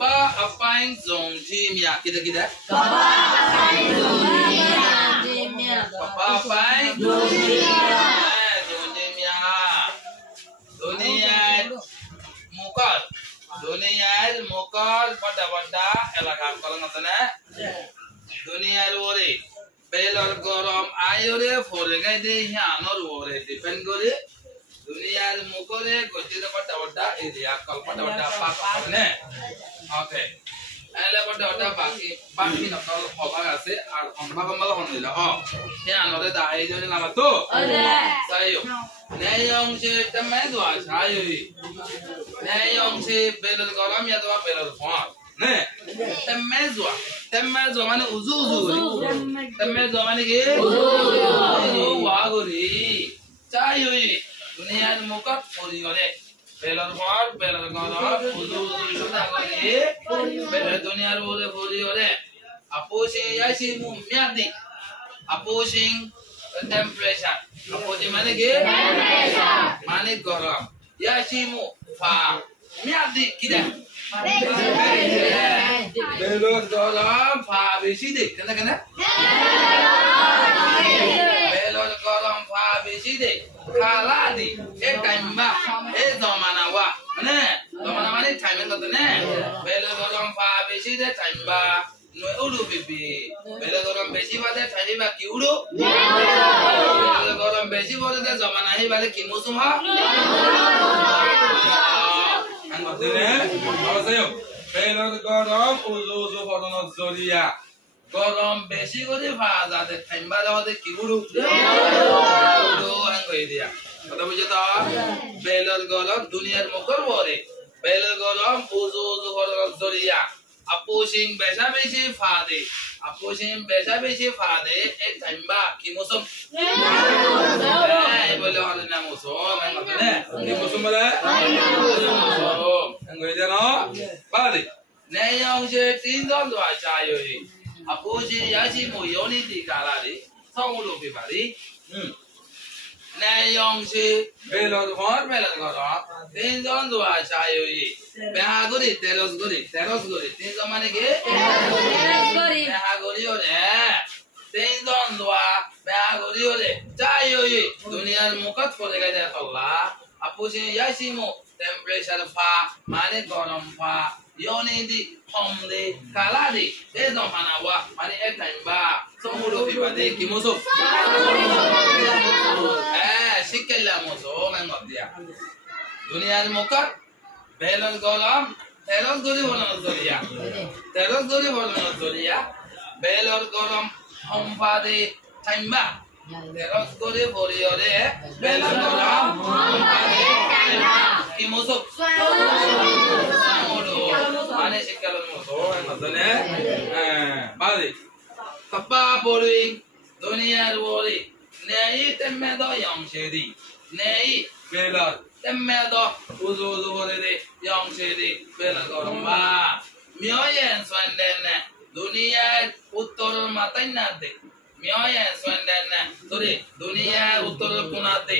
ba apain zong jimia kita kita. Papa apain zong jimia. Dunia mukal pada elakam kalau ngatana. Dunia luari. Belor gorom ayore forega de hianor wore depend gore. Dunia mukore gojira pada area kalau pada apa ne. Okay. Ele pada baki nakal obag ase ar ombag honila oh. Hianor da ai jone lama tu. Sayo. Nayong si temedo sayo. Nayong si belor gorom ya doa belor fon. Ne. Temmezo mane uzu temmezo mane ke uzu wagori chayoi dunia mukat pori gore belor gora uzu shudagori belor dunia role pori gore opposing yasi mumyadi opposing temperature opposing mane ke temperature mane garam yasi mu fa myadi kida belor goram fa besi de kena belor goram fa besi de kala di kaimba zamana wa ne zamana mane time to ne belor goram fa besi de kaimba no ulu bibi belor goram besi wa de time ba ki ulu belor goram besi wa de zamana hi ba de ki musum ha belor gorom uzu fodono zoria gorom beshi gori faza de kaimba de kiburu do ango idia kata bujhe to belor gorom duniyar mukor bore belor gorom uzu fodono zoria opposing besha beshi fade ek kaimba kimusum bole hodna musum ango ne kimusum bole ango idia no bali nayong je tindon do achayo opposing yachi mo yoni di kala di songulu pi bali nayong je belor gora tindon do achayo behagori teros gori tindon mane ke behagori ore tindon do behagori ore chayo duniyar mukat korega de Allah opposing yachi mo temperature fa mane gorom fa yoni di homde kaladi ezo manawa mane etaimba somulo bibade kimuso shikella muso mengodia duniyar mukat belor golam teros gori bolano zoria belor golam hombade taimba teros gori boriore belor golam hombade taimba kimuso mane shikella muso enotone bali papa bori duniyar bori nei temmedo yongshedi nei belor temmedo uzu bori de yongshedi belor goramba myoyen swandenne duniyar uttor matannade myoyen swandenne sori duniyar uttor punade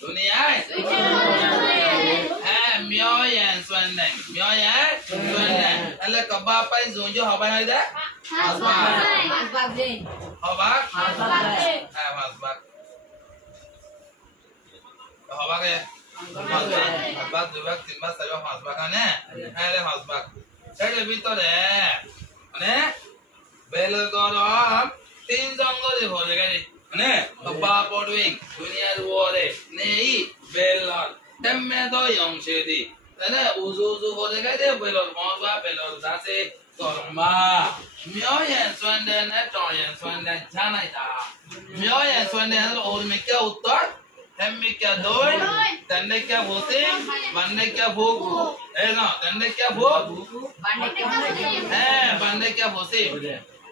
duniyar myoyen swanden ala kabba pai zonjo haba hai da hasbak din habak hasbak dubak timba saro hasbak ne ale hasbak sare bitore ne belor gorom tin jongore hore gari ne kabba podwing duniyar wore nei belor temmedo yongshedi tane uzu hore gari belor monwa belor dase gorma myoyen swanden etoyen swanden janaita myoyen swanden or mikya uttar temmi kya doi tande kya bhote bande kya bhog na tande kya bhog bande kya bhote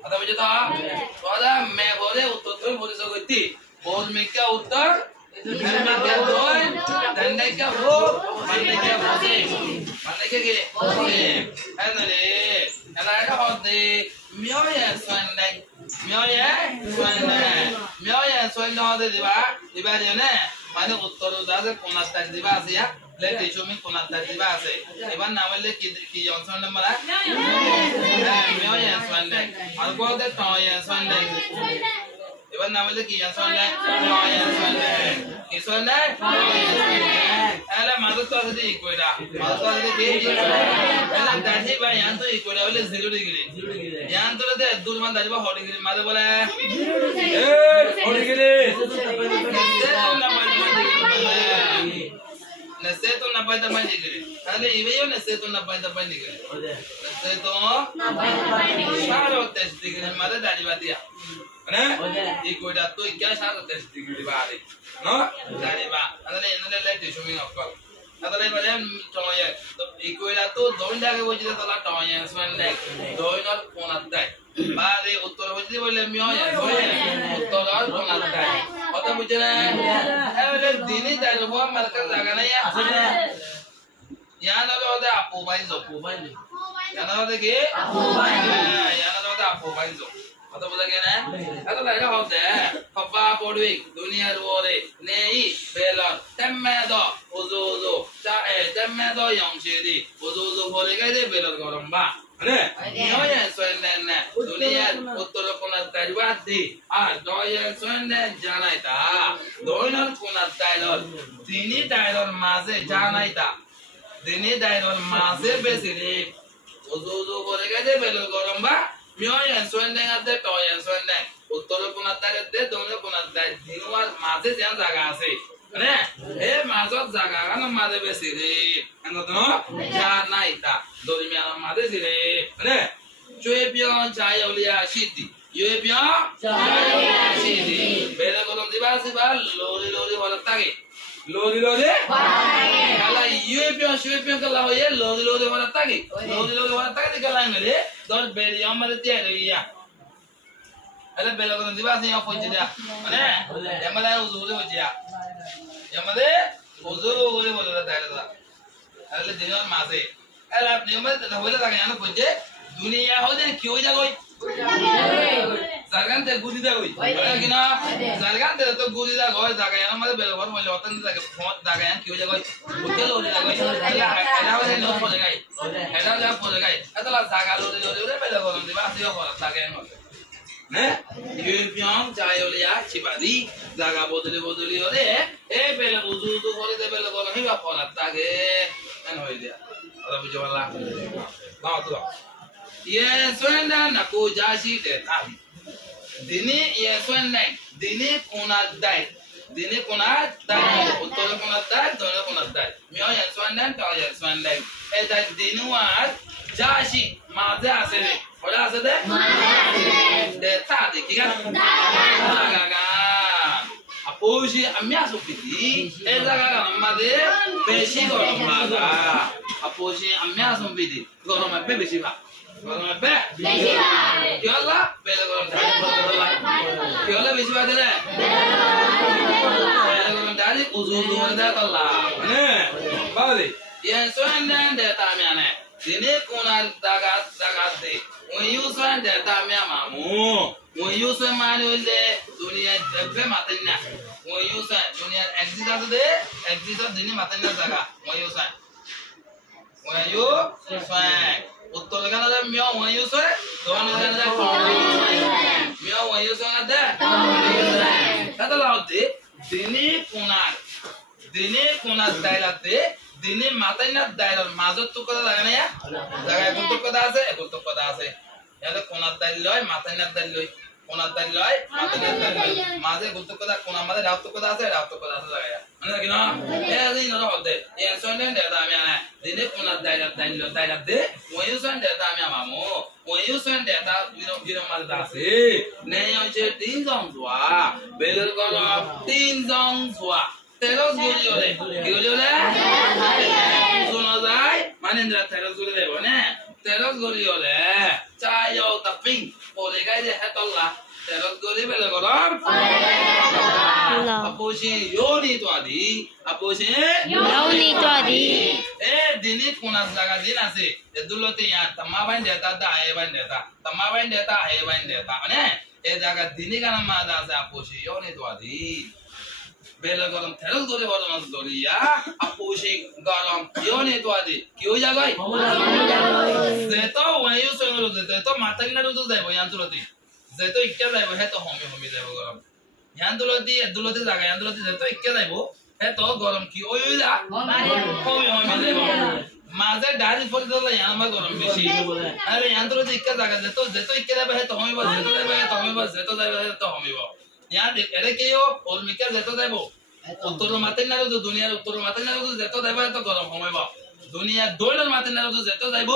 आता मुझे तो वाला मैं बोले उत्तर बोले सो गई बोल में क्या उत्तर धन में क्या दोय धंधे क्या वो बंदे क्या बोले बंदे क्या गिरे है ना ले ऐसा है होते म्योये स्वर्ण होते दिवा जो ने माने उत्तर उदासे पुनः तक दिवा Siya let the show me connect that device. Even now, the Johnson number. Millions one day. I'll go the toy and Sunday. Even now, the key and Sunday. It's one day. And a mother told the equator. Mother told the key. And I'm daddy by Yanto equator, only 0 degree. Yanto the Durman that was holding his mother. Naseto na pai da mandigre. Ale iveyo naseto na pai da mandigre. Naseto na pai da mandigre. Sharo test digre mada dadi badia. Ne? Iko da to ikya sharo test digre baare. No? Dadi ba. Adale inale le tishumi ngakal. Adale balen toye. Iko da to doinda ke wojida tala toye swende. Doinal konatai. Baare uttor wojidi bole mioya. Uttor konatai. Oto bujana. Evle dini dalo bo markaz lagana ya. Yana lo da apu baizo. Yana lo de ke? Apu baizo. Yana lo da apu baizo. Oto bulage na. Ato la ho de. Papa podwi dunia ruore nei bela temmedo uzuzu ta temmedo yongshidi uzuzu bole ga de bela goramba. Ne? Nyoya swende dunia uttor kona tajwati doya swende janaita doinal kona tailor dini tailor maze janaita dini tailor maze besiri uzuzu bole ga de bela goramba nyoya swende ate doya swende uttor kona tailor de doinal kona tail dinwal maze jan jaga ase ne mazo jaga kana maze besiri anono janaita Dormia Madesire, Chuepion, Chayolia City, Yuepion, Chayolia City, Better go to the Basiba, Lodi or Tagi, Lodi, Kala Yuepion, Shuepion, Kalahoye, Lodi or Tagi, Lodi or Tagi, Kalamele, don't bury your mother. I let Bella go to the Basi of Fujida, Yamada Uzuja, Yamade, Uzuru was the Tala. I let the young Maze. Ela niyamat na hoila tagayana punje dunia hode kyo jagoi zargan te gudi dagoi kina zargan te to gudi dagoi tagayana made belor hoila otan tage phone tagayan kyo jagoi hotel hode dagoi ela hode no phone gai ela ja phone gai atala zaga lo de belor de ba se ho tagayan ne yupion chayolia chibadi zaga bodoli ore belor uzu hode de belor hi ba phone tage en hoilia Jawala. Now, yes, when Nako Jashi de Tabi. Dini, yes, when Dini Kuna died. Dini Kuna died. Utolo Kuna died, Dona Kuna died. Mio, yes, when then, yes, when then. And that Dini was Jashi, Maza Sede. What else is there? The Tadi, Kiga. Apoji, a miaso piti, Ezaga, Made, Peshi or Mada. Apoji, a miaso piti, go on my baby shiva. Go on my back. Yola, Belagon, Yola Vishiva, Belagon Daddy, Uzu, that Allah. Bali, yes, and then the Tamiane. Dine Kuna Dagati. When you send the Tamia Mamu, when you send Manuel de Dunia de Matina, when you send Dunia exit of the exit of Dini Matina Saga, when you send. When you send Utolagana Mio, when you say, don't know Mio, when you send that. That allowed it. Dini Kuna Dilate. Dini matanya dailor mazo tukko dagana ya daga kuntukko dase yada kona dailoi matanya dailoi matanya dailoi maze kuntukko da kona made rauttukko dase daga ya ana kina ya dini no hode ya sonen de da miana dini kona dailor de when you send de da miama mo when you send de da giro mal dase ne yo che tin song zwa belor ko tin song zwa Teros Guriole, Sunozai, Manindra Teros Guriole, Teros Guriole, Chayo Taping, Polega de Hatola, Teros Guriole, Aposhin Yoni Twadi, Aposhin Yoni Twadi, Dinit Kunas Lagazina say, the Dulotia, Tamavan data, Evan data, Tamavan data, Evan data, Edaga Diniganamada Aposhi Yoni Twadi. বেলা গরম থেরল করে বরণ দরিয়া আপুশি গরম ইওনে তো আদি কি হই যাগয় যেতো ওয়ায়ু সঙ্গে যেতো মাথায় না রুদু যাইব ইয়ান্তুলতি যেতো ইক্কা যাইব হে তো হমি হমি যাইব গরম ইয়ান্তুলতি দুলতি জায়গা ইয়ান্তুলতি যেতো ইক্কা যাইব হে তো গরম কি ওই যা হমি হমি যাইব মাঝে ডারি ফল দিলে আমার গরম বেশি আরে ইয়ান্তুলতি ইক্কা জায়গা যেতো যেতো ইক্কা যাইব হে তো হমিব যেতো যাইব হে তো হমিব যেতো যাইব হে তো হমিব ইয়া এরে কেও ওলমিকা যেতো যাইব উত্তর মাতে না তো দুনিয়ার উত্তর মাতে না তো যেতো যাইব হে তো গরম হমিব দুনিয়া দৈলের মাতে না তো যেতো যাইব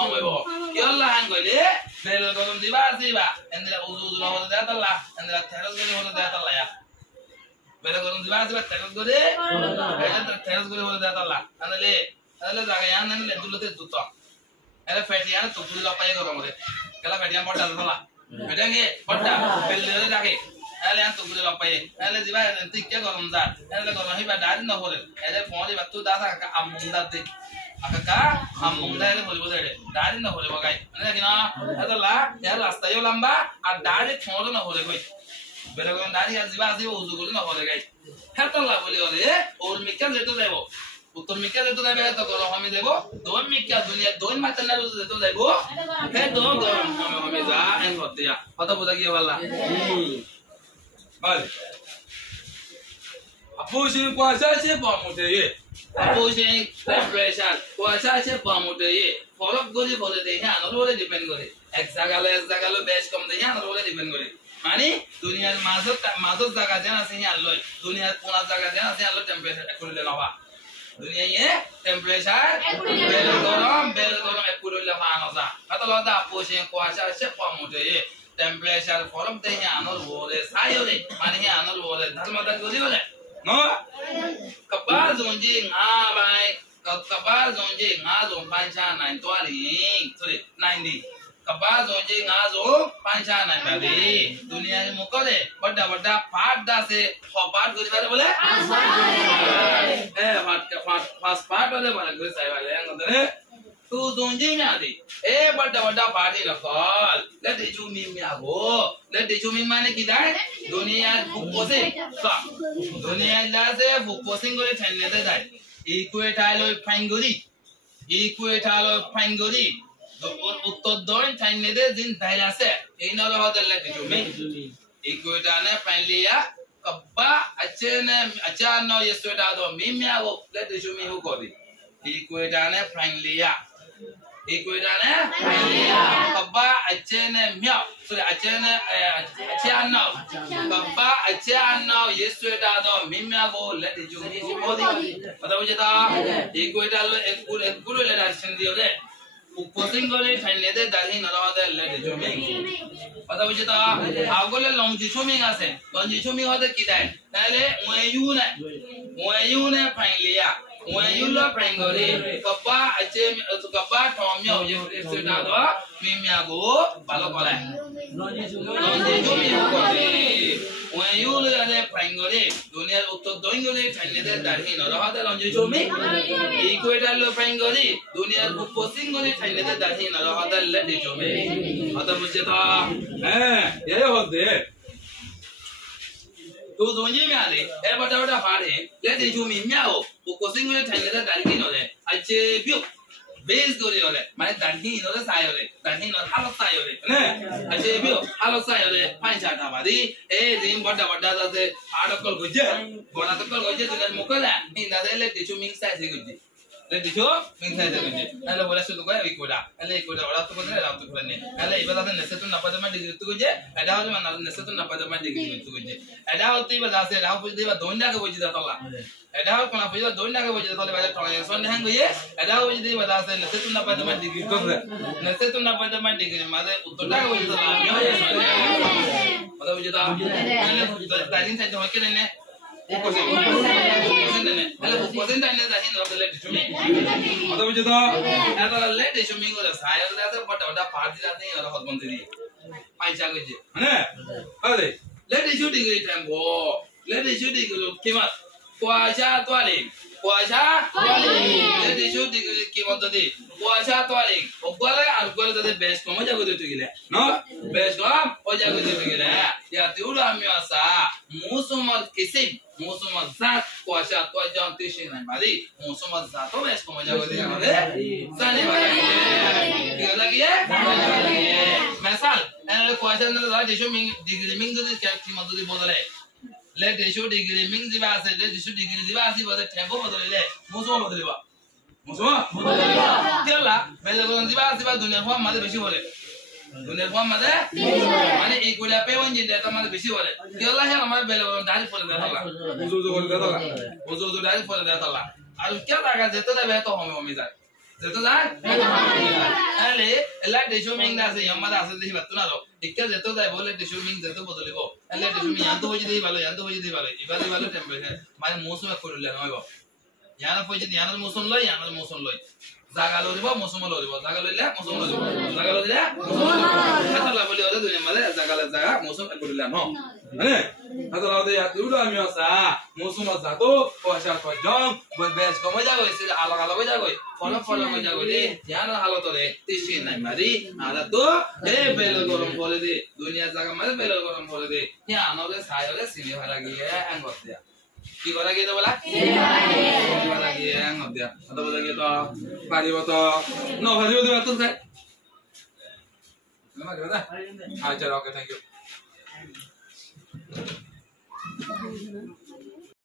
হমিব কি আল্লাহ হান কইলে বেল গরম দিবা আসিবা এন্দ্রা উজু উজু হলো দেত আল্লাহ এন্দ্রা তেরস গরি হলো দেত আল্লাহ ইয়া বেল গরম দিবা আসিবা তেরস গরি এটা তেরস গরি হলো দেত আল্লাহ আনলে আনলে জায়গা ইয়ান আনলে দুলতে দুত এরা ফেটিয়া তো দুল পায় গরম রে কেলা ফেটিয়া বড় আল্লাহ ফেটাঙ্গে বড়টা বেল le রাখে এলে আন তো দুল পায় এলে দিবা তুই কে গরম দা এলে গরম হইবা দাঁড়ি না হলে এলে পরে বা তুই দাদা আমুন্দা দে akaka amunda ele bolibo dere dari na hole bagai ane kina adala ya rasta yo lamba ar dari thodo na hole koi beragon dari ajiba ajiba uzu goli na hole gai hatalla boli ole or mikka jeto debo uttor mikka jeto debe to gorom ami debo don mikka dunia don matana jeto debo he do gorom ami za en hotia hota boda giye walla bale apusin kwasa se ba muteye opposing temperature কোয়াশা আছে পামুতে ফরক গলি বলে দেই হ্যাঁ আলোর বলে depend করে এক জায়গালো বেশ কম দেই হ্যাঁ আলোর বলে ডিপেন্ড করে মানে দুনিয়ার মাঝত জায়গা যেন আছে হ্যাঁ আলোয় দুনিয়ার কোনা জায়গা যেন আছে আলো টেম্পারেচার একুরিলে নবা দুনিয়ায় টেম্পারেচার বেল গরম একুরিলে ভানজা আতলদা opposing কোয়াশা আছে পামুতে টেম্পারেচার ফরক দেই হ্যাঁ আলোর বলে সাইরে মানে হ্যাঁ আলোর বলে ধর্মদা গলি বলে no kapal zonje nga bai kapal zonje nga zon pancha nai to ling sorry 90 kapal zonje nga zon pancha nai ba de duniya mein mukore bada bada part da se part gori bale bole first part bale bale gori sai bale ang dore tu zonje nya de bada party la call let the jumi mia go let the jumi mane ki dai duniya pupose sa duniya la se puposing gori thanne de dai equator pangori uttor doin thanne de din dai ase ei na lo hodel let the jumi equator ne panliya kabba acha no yesterday do mimya go let the jumi ho gori equator ne panliya equator ne kabba achene mya so achene achano kabba achano yesterday do mimya go let the jumi odi pata bujeta equator lo ekuru le darshan diyo de upposing gole thanne de dahi narawa de let the jumi pata bujeta agole longitudinal ase longitudinal hode ki dai tale oyu ne painliya Wayula prangori kappa ache kappa thomyo yesterday do mimya go balokole longitudinal kore wayula ane prangori dunia uttor doingole thanne de dahi narawa de longitudinal equator lo prangori dunia opposing gole thanne de dahi narawa de longitudinal ata mujheta ye hode tu zonje me ale bada pare let the jumi miao ko singole thanne da dalhi no le ache bio base gori ole mane dalhi no le sai ole dalhi no halo sai ole ne ache bio halo sai ole pancha ta ba di din bada da se adakol gojje bona takol gojje dunan mukala inda de let the jumi sai se gojje let the jumi sai se gojje ale bola su ko ikoda ale ikoda wala to kodne ra to kodne ale ibada de nesetun napadama degree tu gojje ada hore man nesetun napadama degree tu gojje ada hote ibada se ra pu deba donda ka gojje da tola ada hore kona pu donda ka gojje da tola bale tola son hang goye ada hore de ibada se nesetun napadama degree to nesetun napadama degree made utoda ka gojje da yo ye ada gojje da dalin sai to ke ne Opposing thanne da hin of the let to me. Ada bujeta ada let to me go da sai da but oda party da nahi oda hotbon di pancha goje ane ade let to degree time go let to degree kimat পয়সা তোয়ালিং পয়সা তোয়ালিং দেশু কি মতদি পয়সা তোয়ালিং ওগলে আর গলে তাদের বেশ কম জাগো দিতে গেলে না বেশ কম ও জাগো দিতে গেলে ইয়া তিউরা আমি আসা মুসুমাল কিসিম মুসুমাল জাত পয়সা তো জানতে সে নাই মারি মুসুমাল জাত তো বেশ কম জাগো দিতে গেলে জানি মানে কি লাগিয়ে মিসাল এনে পয়সা না দেশু মিং ডিগ্রি মিং যদি কি মতদি বদলে ले देशो डिग्री मिंग दिबा আছে ले देशो डिग्री दिबा আছে বলে টেম্পো বদলে মুসুমা বদলিবা মুসুমা বদলিবা কেলা বেলে বলন দিবা আছে বা দুনিয়া ফর্ম মাঝে বেশি বলে দুনিয়া ফর্ম মাঝে মানে এই কোলা পেওন যে এটা মাঝে বেশি বলে কেলা হে আমার বেলে বলন দাঁড়ি পড়ে দেখালা উজু করে দেখালা উজু দাঁড়ি পড়ে দেখালা আর কে টাকা যেতে দেবে তো হবে যায় যেতে যায় আলে এলা দেশো মিং না আছে আমাদের আছে দেখি বাত না দাও ইকা যেতে যায় বলে দেশো মিং যেতে বদলিব এলা দেশো মিং ইয়ান্ত হইছে দেই ভালো ইয়ান্ত হইছে দেই ভালো ইবালি ভালো টেম্পারেচার মানে মৌসুমে করলে না হইব ইয়ানা পয়ছে ইয়ানা মৌসুম লই ইয়ানা মৌসুম লই জাগা লইব মৌসুম লইব জাগা লইলে মৌসুম লইব জাগা লইলে মৌসুম হাতলা বলি হলে দুনিয়া মানে জাগা মৌসুম করলে না মানে হাতলা দে ইয়াতুডো আমি আসা মৌসুম জাতো পয়সা কজম বেশ কমে যাবে সে আলাদা আলাদা যাবে ফল কমে যাবে রে ইয়ানা হালত রে তিসি নাই মারি আলা তো এ বেল গরম বলে দে দুনিয়া জাগা মানে বেল গরম বলে দে ইয়া আনলে ছায়লে সিনে ভাড়া গিয়ে আঙ্গত দিয়া কি করা গিয়ে বলা কি করা গিয়ে আঙ্গত দিয়া তো বলে গিয়ে তো পারিব তো ন ভারিও দিবা তো খাই না দাদা আচ্ছা ওকে থ্যাংক ইউ